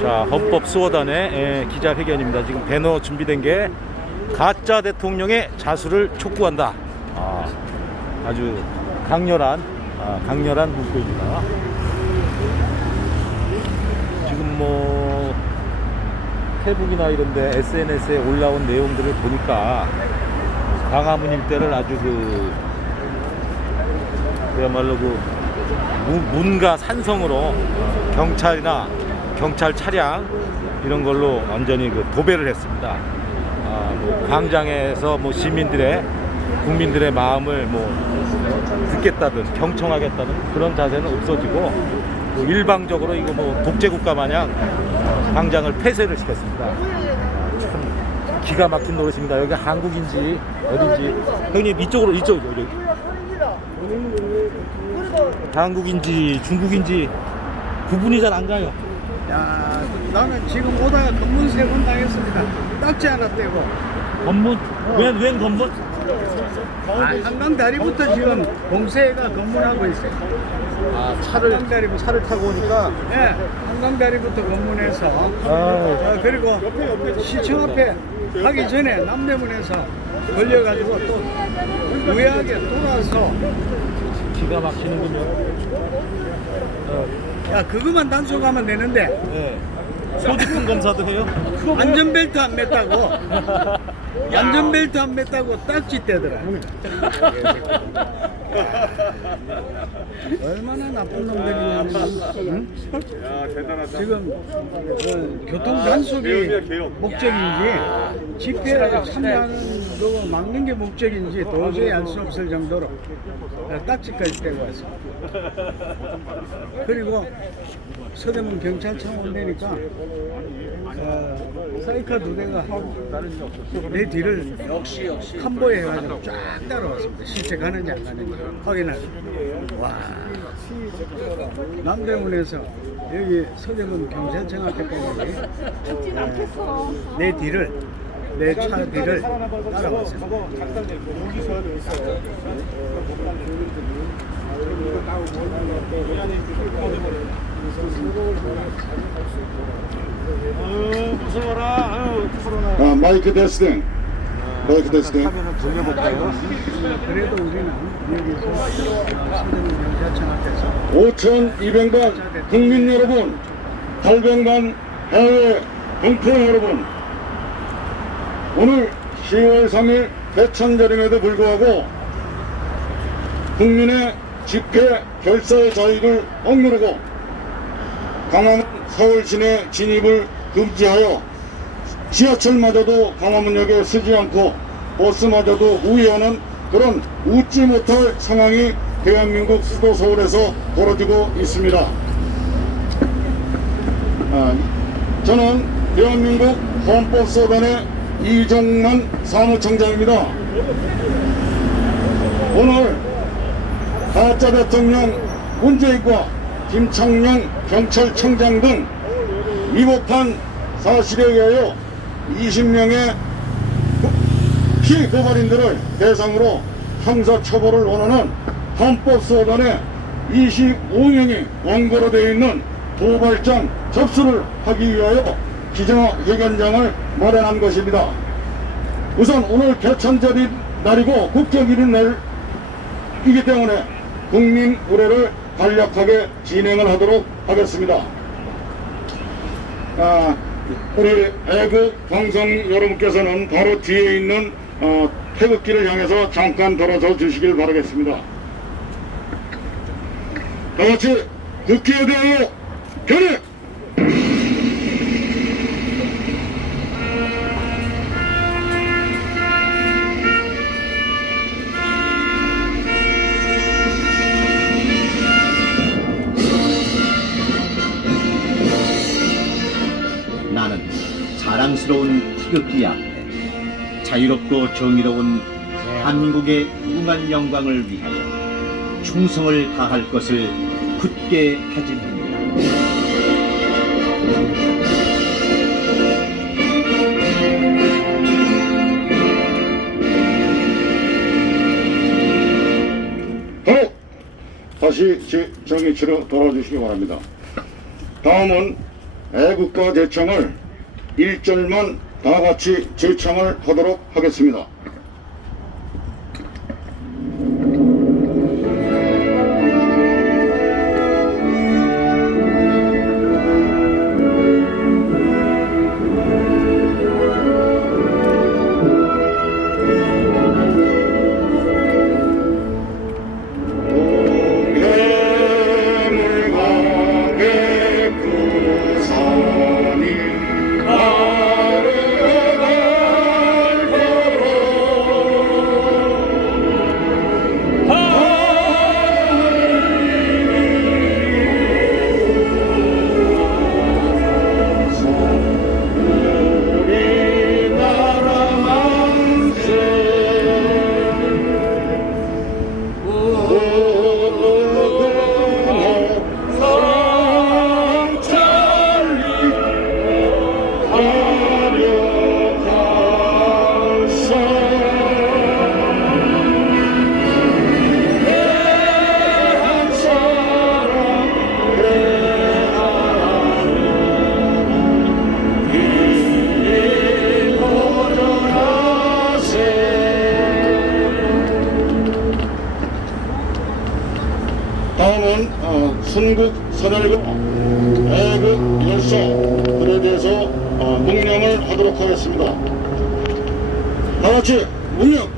자, 헌법수호단의 기자회견입니다. 지금 배너 준비된 게 가짜 대통령의 자수를 촉구한다. 아주 강렬한 문구입니다. 지금 뭐 페북이나 이런데 SNS에 올라온 내용들을 보니까 광화문 일대를 아주 그야말로 문과 산성으로 경찰이나 경찰 차량 이런 걸로 완전히 도배를 했습니다. 뭐 광장에서 뭐 국민들의 마음을 뭐 듣겠다든 경청하겠다든 그런 자세는 없어지고 뭐 일방적으로 이거 뭐 독재국가 마냥 광장을 폐쇄를 시켰습니다. 참 기가 막힌 노릇입니다. 여기 한국인지 어딘지 형님 이쪽으로 여기 한국인지 중국인지 구분이 잘 안 가요. 야, 나는 지금 오다가 검문 3번 당했습니다. 딱지 하나 떼고. 검문? 웬 검문? 한강 다리부터 지금 공세가 검문하고 있어요. 차를 타고 오니까 네, 한강 다리부터 검문해서. 그리고 시청 앞에 가기 전에 남대문에서 걸려가지고 또 우회하게 돌아서. 기가 막히는군요. 야, 그것만 단속하면 되는데. 네. 소지품 검사도 해요? 안전벨트 안 맸다고. 안전벨트 안 맸다고 딱지 떼더라. 얼마나 나쁜 놈들이냐면, 지금 교통 단속이 목적인지 집회에 참여하는 거 막는 게 목적인지 도저히 알 수 없을 정도로 딱지까지 떼고 왔습니다. 그리고 서대문 경찰청 온다니까 사이카 2대가 내 뒤를 탐보에 해가지고 쫙 따라왔습니다. 실제 가는지 안 가는지 확인하고. 와, 남대문에서 여기 서대문 경찰청 앞에까지 내 차 뒤를 따라왔습니다. 무서워라. 마이크 테스팅. 마이크 테스팅. 화면을 돌려볼까요? 그래도 우리는 여기서 서대문 경찰청 앞에서 5,200만 국민 여러분, 800만 해외 동포 여러분, 오늘 10월 3일 대천절임에도 불구하고 국민의 집회 결사의 자유를 억누르고 광화문 서울 시내 진입을 금지하여 지하철마저도 광화문역에 서지 않고 버스마저도 우회하는 그런 웃지 못할 상황이 대한민국 수도 서울에서 벌어지고 있습니다. 저는 대한민국 헌법소단의 이정만 사무총장입니다. 오늘 가짜 대통령 문재인과 김창룡 경찰청장 등 위법한 사실에 의하여 20명의 피고발인들을 대상으로 형사처벌을 원하는 헌법소단의 25명이 원고로 되어 있는 도발장 접수를 하기 위하여 기자회견장을 마련한 것입니다. 우선 오늘 개천절인 날이고 국격일인 날이기 때문에 국민 의례를 간략하게 진행을 하도록 하겠습니다. 우리 애국 방송 여러분께서는 바로 뒤에 있는 태극기를 향해서 잠깐 돌아서 주시길 바라겠습니다. 다같이 국기에 대하여 결의! 나는 자랑스러운 태극기 앞에 자유롭고 정의로운 한민국의 무궁한 영광을 위하여 충성을 다할 것을 굳게 다짐합니다. 다시 정의치로 돌아주시기 바랍니다. 다음은 애국가 제창을 1절만 다 같이 제창을 하도록 하겠습니다. 다음은 순국 선열국 애국 열사들에 대해서 묵념을 하도록 하겠습니다. 다같이 묵념.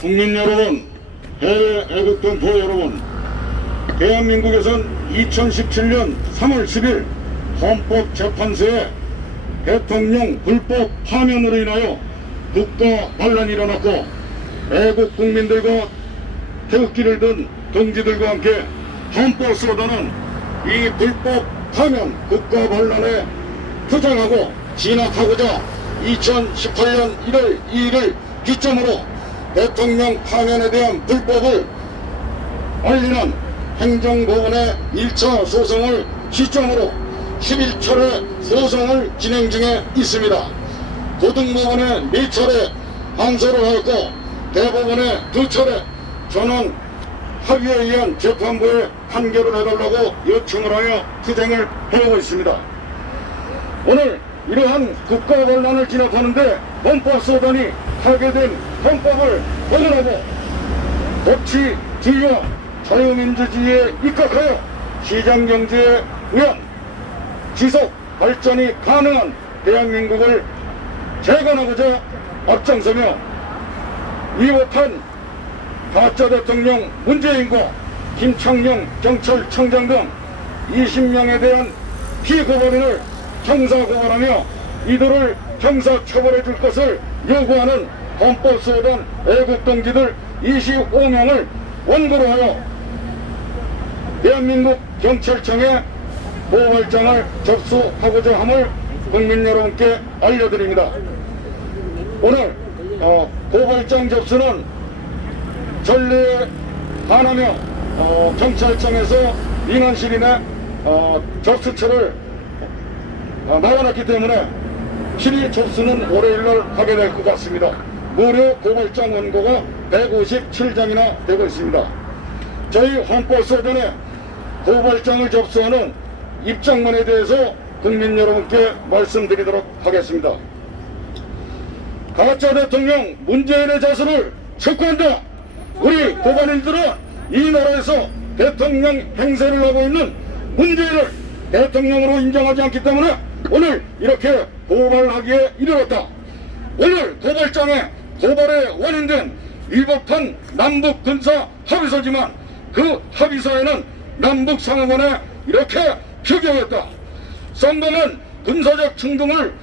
국민 여러분, 해외 애국동포 여러분, 대한민국에선 2017년 3월 10일 헌법재판소에 대통령 불법 파면으로 인하여 국가 반란이 일어났고 애국 국민들과 태극기를 든 동지들과 함께 헌법소단은 이 불법 파면 국가 반란에 투쟁하고 진압하고자 2018년 1월 2일을 기점으로 대통령 파면에 대한 불법을 알리는 행정법원의 1차 소송을 시점으로 11차례 소송을 진행 중에 있습니다. 고등법원에 4차례 항소를 하였고 대법원에 2차례 전원 합의에 의한 재판부에 판결을 해달라고 요청을 하여 투쟁을 해오고 있습니다. 오늘 이러한 국가 반란을 진압하는데 헌법소단이 하게 된 헌법을 벗어나고 법치주의와 자유민주주의에 입각하여 시장경제에 의한 지속 발전이 가능한 대한민국을 재건하고자 앞장서며 위법한 가짜 대통령 문재인과 김창룡 경찰청장 등 20명에 대한 피고발인을 형사고발하며 이들을 형사처벌해 줄 것을 요구하는 헌법소단 애국동지들 25명을 원고로 하여 대한민국 경찰청에 고발장을 접수하고자 함을 국민 여러분께 알려드립니다. 오늘 고발장 접수는 전례에 반하며 경찰청에서 민원실인의 접수처를 나와놨기 때문에 실의 접수는 월요일날 하게 될 것 같습니다. 무료 고발장 원고가 157장이나 되고 있습니다. 저희 헌법소변에 고발장을 접수하는 입장문에 대해서 국민 여러분께 말씀드리도록 하겠습니다. 가짜 대통령 문재인의 자수를 촉구한다. 우리 고발인들은 이 나라에서 대통령 행세를 하고 있는 문재인을 대통령으로 인정하지 않기 때문에 오늘 이렇게 고발하기에 이르렀다. 오늘 고발장에 고발의 원인된 위법한 남북 군사 합의서지만 그 합의서에는 남북 상하간에 이렇게 표기하였다. 쌍방은 군사적 충동을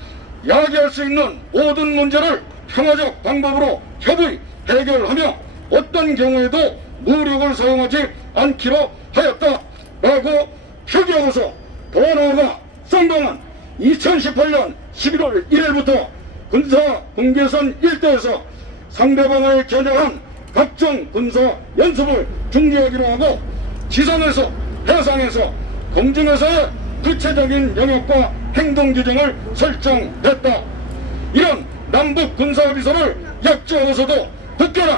야기할 수 있는 모든 문제를 평화적 방법으로 협의 해결하며 어떤 경우에도 무력을 사용하지 않기로 하였다 라고 표기하고서 더 나아가 쌍방은 2018년 11월 1일부터 군사 공개선 일대에서 상대방을 겨냥한 각종 군사 연습을 중지하기로 하고 지상에서 해상에서 공중에서의 구체적인 영역과 행동 규정을 설정했다. 이런 남북 군사합의서를 약조하고서도 국가는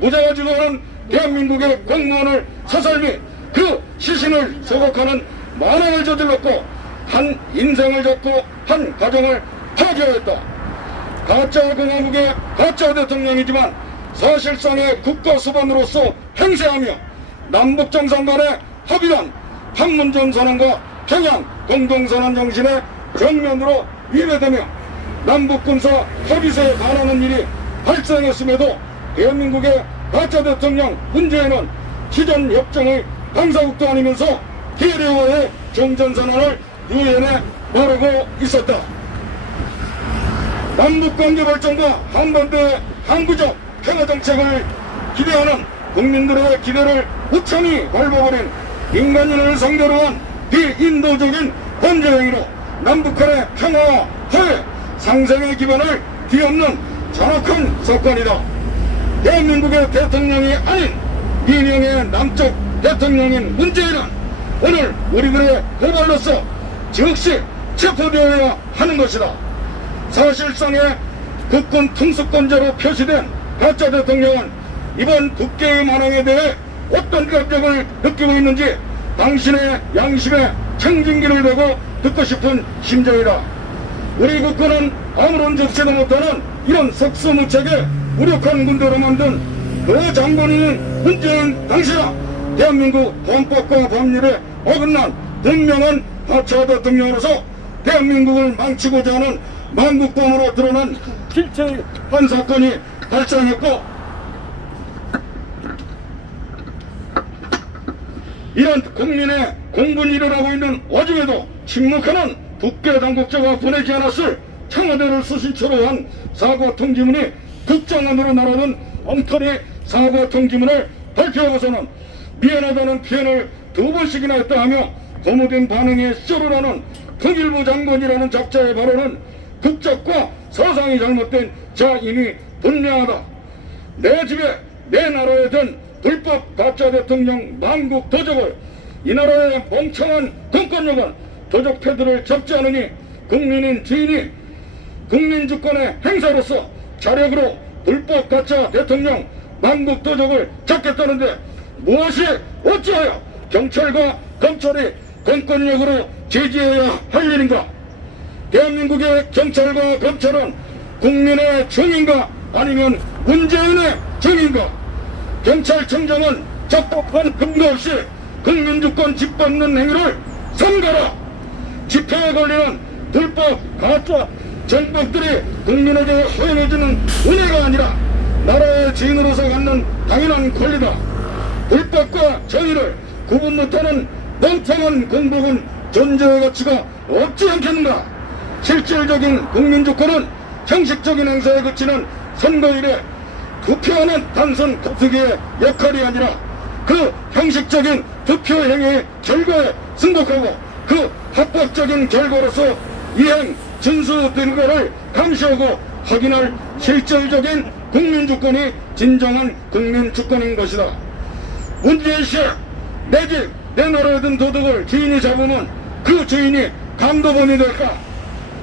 무장하지도 않은 대한민국의 공무원을 사살 및 그 시신을 소각하는 만행을 저질렀고 한 인생을 잡고 한 가정을 파괴했다. 가짜 공화국의 가짜 대통령이지만 사실상의 국가 수반으로서 행세하며 남북 정상 간의 합의한 판문점 선언과 평양 공동선언 정신에 정면으로 위배되며 남북 군사 합의서에 반하는 일이 발생했음에도 대한민국의 가짜 대통령 문재인은 기존 협정의 당사국도 아니면서 대례와의 종전선언을 유엔에 말하고 있었다. 남북관계 발전과 한반도의 항구적 평화정책을 기대하는 국민들의 기대를 우창히 밟아버린 민간인을 상대로 한 비인도적인 범죄 행위로 남북한의 평화와 화해, 상생의 기반을 뒤엎는 잔악한 사건이다. 대한민국의 대통령이 아닌 이명의 남쪽 대통령인 문재인은 오늘 우리들의 고발로서 즉시 체포되어야 하는 것이다. 사실상의 국군 통수권자로 표시된 가짜 대통령은 이번 국개의 만행에 대해 어떤 감정을 느끼고 있는지 당신의 양심에 청진기를 대고 듣고 싶은 심정이다. 우리 국군은 아무런 적시도 못하는 이런 석수무책에 무력한 군대로 만든 그 장본인인 문재인 당신아, 대한민국 헌법과 법률에 어긋난 분명한 가짜 대통령으로서 대한민국을 망치고자 하는 만국범으로 드러난 실체의 한 사건이 발생했고, 이런 국민의 공분이 일어나고 있는 와중에도 침묵하는 국회 당국자가 보내지 않았을 청와대를 수신처로 한 사과 통지문이 국정원으로 날아든 엉터리 사과 통지문을 발표하고서는 미안하다는 표현을 2번씩이나 했다 하며 거무된 반응에 쇼를 통일부 장관이라는 작자의 발언은 국적과 서상이 잘못된 자임이 분명하다. 내 집에 내 나라에 든 불법 가짜 대통령 만국 도적을 이 나라의 멍청한 공권력은 도적 패드를 잡지 않으니 국민인 주인이 국민주권의 행사로서 자력으로 불법 가짜 대통령 만국 도적을 잡겠다는데 무엇이 어찌하여 경찰과 검찰이 공권력으로 제지해야 할 일인가? 대한민국의 경찰과 검찰은 국민의 정인가 아니면 문재인의 정인가? 경찰청장은 적법한 근거 없이 국민주권 짓밟는 행위를 삼가라. 집회에 걸리는 불법 가짜 정법들이 국민에게 허용해주는 은혜가 아니라 나라의 주인으로서 갖는 당연한 권리다. 불법과 정의를 구분 못하는 멍청한 공복은 존재의 가치가 없지 않겠는가? 실질적인 국민주권은 형식적인 행사에 그치는 선거일에 투표하는 단순 거수기의 역할이 아니라 그 형식적인 투표 행위의 결과에 승복하고 그 합법적인 결과로서 이행 준수된 것을 감시하고 확인할 실질적인 국민주권이 진정한 국민주권인 것이다. 문재인 씨, 내 집, 내 나라에 든 도둑을 주인이 잡으면 그 주인이 강도범이 될까?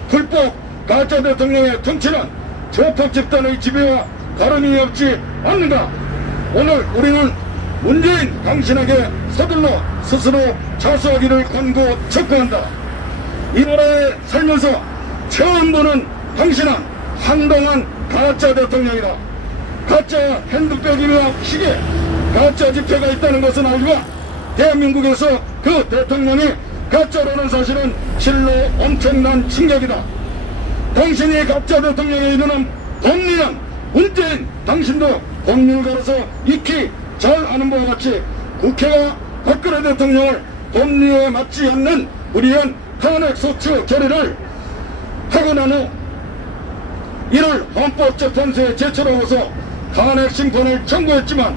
불법 가짜 대통령의 정치는 조폭 집단의 지배와 다름이 없지 않는가? 오늘 우리는 문재인 당신에게 서둘러 스스로 자수하기를 권고 촉구한다. 이 나라에 살면서 처음 보는 당신은 한동안 가짜 대통령이다. 가짜 핸드백이며 시계, 가짜 지폐가 있다는 것은 알지만 대한민국에서 그 대통령이 가짜라는 사실은 실로 엄청난 충격이다. 당신이 가짜 대통령에 이르는 법리는 문재인 당신도 법률가로서 익히 잘 아는 바와 같이 국회가 박근혜 대통령을 법리에 맞지 않는 무리한 탄핵소추 결의를 하고 난 후 이를 헌법재판소에 제출하고서 탄핵 심판을 청구했지만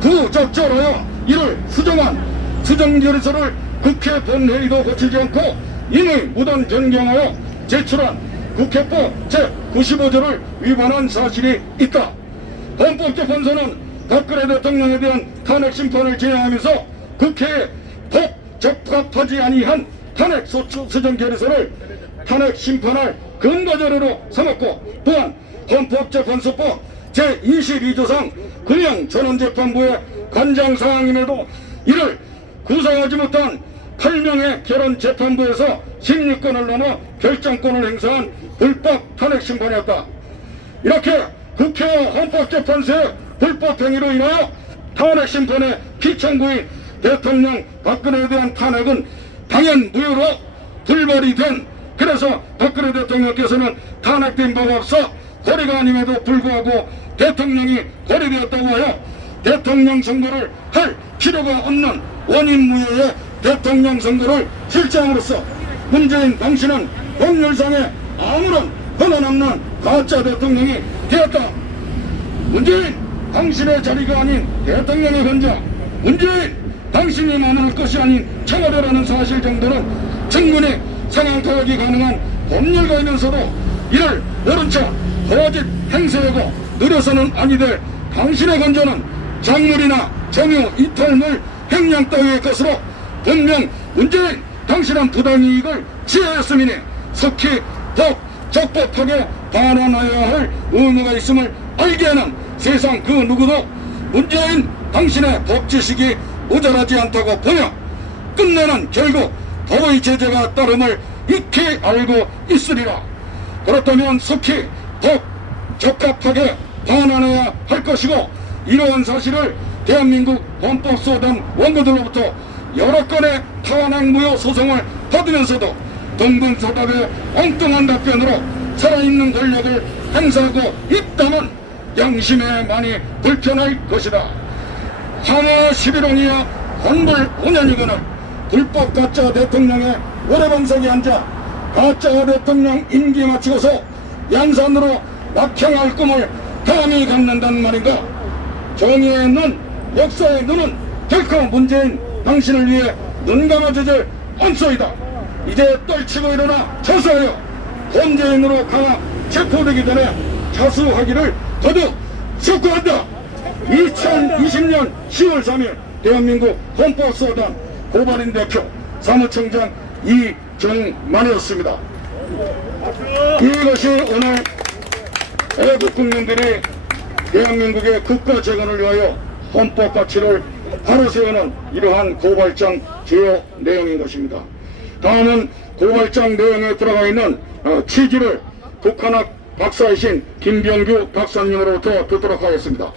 부적절하여 이를 수정한 수정결의서를 국회 본회의도 거치지 않고 이미 무단 변경하여 제출한 국회법 제95조를 위반한 사실이 있다. 헌법재판소는 박근혜 대통령에 대한 탄핵 심판을 진행하면서 국회에 적합하지 아니한 탄핵 소추 수정 결의서를 탄핵 심판할 근거 자료로 삼았고, 또한 헌법재판소법 제22조상 그냥 전원재판부의 관장사항임에도 이를 구성하지 못한 8명의 결혼재판부에서 16건을 넘어 결정권을 행사한 불법 탄핵 심판이었다. 이렇게 국회와 헌법재판소의 불법 행위로 인하여 탄핵 심판의 피청구인 대통령 박근혜에 대한 탄핵은 당연 무효로 불발이 된, 그래서 박근혜 대통령께서는 탄핵된 바가 없어 고리가 아님에도 불구하고 대통령이 고리되었다고 하여 대통령 선거를 할 필요가 없는 원인 무효의 대통령 선거를 실시함으로써 문재인 당신은 법률상에 아무런 권한 없는 가짜 대통령이 되었다. 문재인 당신의 자리가 아닌 대통령의 권자, 문재인 당신이 머무를 것이 아닌 청와대라는 사실 정도는 충분히 상황 파악이 가능한 법률가이면서도 이를 모른 척 거짓 행세하고 느려서는 아니 될 당신의 권자는 작물이나 정유, 이탈물, 횡령 따위의 것으로 분명 문재인 당신은 부당이익을 취하였음이니 속히 적법하게 반환하여야 할 의무가 있음을 알게 하는 세상 그 누구도 문재인 당신의 법지식이 모자라지 않다고 보며 끝내는 결국 법의 제재가 따름을 익히 알고 있으리라. 그렇다면 속히 더 적합하게 반환해야 할 것이고, 이러한 사실을 대한민국 헌법소원 원고들로부터 여러 건의 탄핵 무효 소송을 받으면서도 동분서답의 엉뚱한 답변으로 살아있는 권력을 행사하고 있다면 양심에 많이 불편할 것이다. 황후 11원이야 헌불 5년이거늘 불법 가짜 대통령의 오래방석에 앉아 가짜 대통령 임기 마치고서 양산으로 낙향할 꿈을 감히 갖는단 말인가. 정의의 눈, 역사의 눈은 결코 문재인 당신을 위해 눈 감아주질 않소이다. 이제 떨치고 일어나 자수하여 범죄인으로 강화 체포되기 전에 자수하기를 거듭 촉구한다. 2020년 10월 3일 대한민국 헌법소단 고발인 대표 사무총장 이정만이었습니다. 이것이 오늘 애국 국민들이 대한민국의 국가 재건을 위하여 헌법 가치를 바로 세우는 이러한 고발장 주요 내용인 것입니다. 다음은 고발장 내용에 들어가 있는 취지를 국한학 박사이신 김병규 박사님으로부터 듣도록 하겠습니다.